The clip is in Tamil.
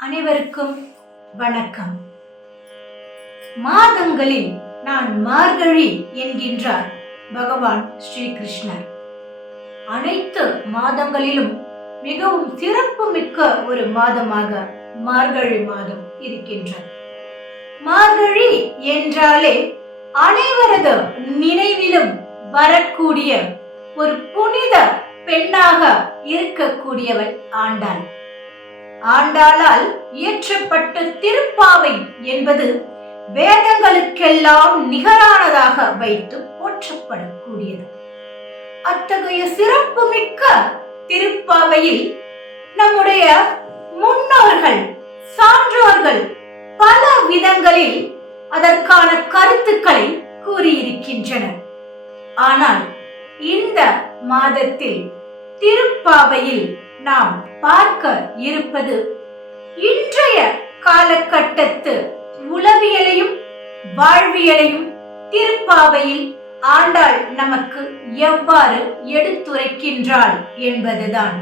அனைவருக்கும் வணக்கம். மாதங்களில் நான் மார்கழி என்கின்றார் பகவான் ஸ்ரீகிருஷ்ணர். அனைத்து மாதங்களிலும் மிகவும் சிறப்பு மிக்க ஒரு மாதமாக மார்கழி மாதம் இருக்கின்றது. மார்கழி என்றாலே அனைவரது நினைவிலும் வரக்கூடிய ஒரு புனித பெண்ணாக இருக்கக்கூடியவள் ஆண்டாள். ஆண்டாளால் இயற்றப்பட்ட திருப்பாவை என்பது வேதங்களுக்கெல்லாம் நிகரானதாக வைத்து போற்றப்படக்கூடியது. அத்தகைய சிறப்புமிக்க திருப்பாவையில் நம்முடைய முன்னோர்கள் சான்றோர்கள் பல விதங்களில் அதற்கான கருத்துக்களை கூறியிருக்கின்றனர். ஆனால் இந்த மாதத்தில் திருப்பாவையில் நாம் பார்க்க இருப்பது இன்றைய காலகட்டத்து உளவியலையும் வாழ்வியலையும் திருப்பாவையில் ஆண்டாள் நமக்கு எவ்வாறு எடுத்துரைக்கின்றாள் என்பதுதான்.